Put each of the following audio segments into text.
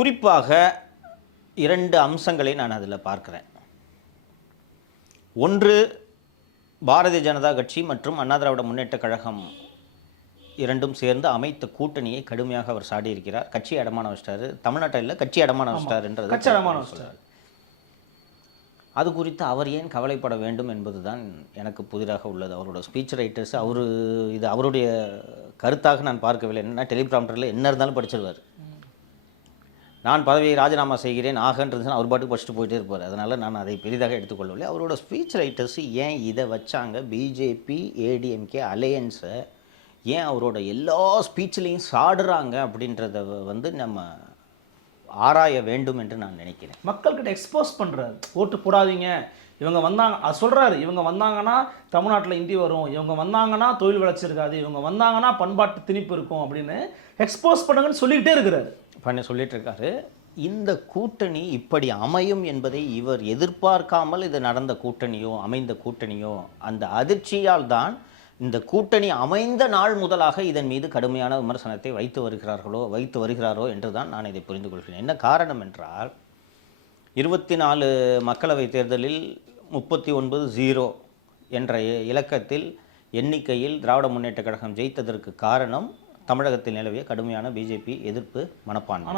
குறிப்பாக 2 அம்சங்களை நான் அதில் பார்க்கிறேன். ஒன்று, பாரதிய ஜனதா கட்சி மற்றும் அண்ணா திராவிட முன்னேற்றக் கழகம் இரண்டும் சேர்ந்து அமைத்த கூட்டணியை கடுமையாக அவர் சாடியிருக்கிறார். கட்சி அடமானம் வச்சிட்டாரு. தமிழ்நாட்டில் இல்லை, கட்சி அடமானம் வச்சிட்டார் என்றது. அது குறித்து அவர் ஏன் கவலைப்பட வேண்டும் என்பதுதான் எனக்கு புதிதாக உள்ளது. அவரோட ஸ்பீச் ரைட்டர்ஸ் இது அவருடைய கருத்தாக நான் பார்க்கவில்லை. என்னன்னா, டெலிபிராம்டரில் என்ன இருந்தாலும் படிச்சிருவார். நான் பதவியை ராஜினாமா செய்கிறேன் ஆகன்றதுன்னு அவர் பாட்டுக்கு படிச்சுட்டு போயிட்டே இருப்பார். அதனால் நான் அதை பெரிதாக எடுத்துக்கொள்ளவில்லை. அவரோட ஸ்பீச் ரைட்டர்ஸ் ஏன் இதை வச்சாங்க? பிஜேபி ஏடிஎம்கே அலையன்ஸை ஏன் அவரோட எல்லா ஸ்பீச்லேயும் சாடுறாங்க அப்படின்றத நம்ம ஆராய வேண்டும் என்று நான் நினைக்கிறேன். மக்கள்கிட்ட எக்ஸ்போஸ் பண்ணுறாரு. ஓட்டு போடாதீங்க, இவங்க வந்தாங்க அது சொல்கிறாரு. இவங்க வந்தாங்கன்னா தமிழ்நாட்டில் இந்தி வரும், இவங்க வந்தாங்கன்னா தொழில் வளர்ச்சி இருக்காது, இவங்க வந்தாங்கன்னா பண்பாட்டு திணிப்பு இருக்கும் அப்படின்னு எக்ஸ்போஸ் பண்ணுங்கன்னு சொல்லிக்கிட்டே இருக்கிறாரு. சொல்லிட்டு இருக்காரு. இந்த கூட்டணி இப்படி அமையும் என்பதை இவர் எதிர்பார்க்காமல் இது நடந்த கூட்டணியோ அமைந்த கூட்டணியோ அந்த அதிர்ச்சியால் தான் இந்த கூட்டணி அமைந்த நாள் முதலாக இதன் மீது கடுமையான விமர்சனத்தை வைத்து வருகிறாரோ என்று தான் நான் இதை புரிந்து கொள்கிறேன். என்ன காரணம் என்றால், 24 மக்களவைத் தேர்தலில் 39-0 என்ற இலக்கத்தில் எண்ணிக்கையில் திராவிட முன்னேற்றக் கழகம் ஜெயித்ததற்கு காரணம் தமிழகத்தில் நிலவிய கடுமையான பிஜேபி எதிர்ப்பு மனப்பான்மை.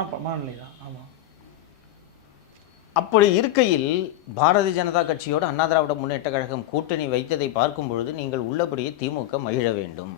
அப்படி இருக்கையில் பாரதிய ஜனதா கட்சியோடு அண்ணா திராவிட முன்னேற்றக் கழகம் கூட்டணி வைத்ததை பார்க்கும் பொழுது நீங்கள் உள்ளபடியே திமுக மகிழ வேண்டும்.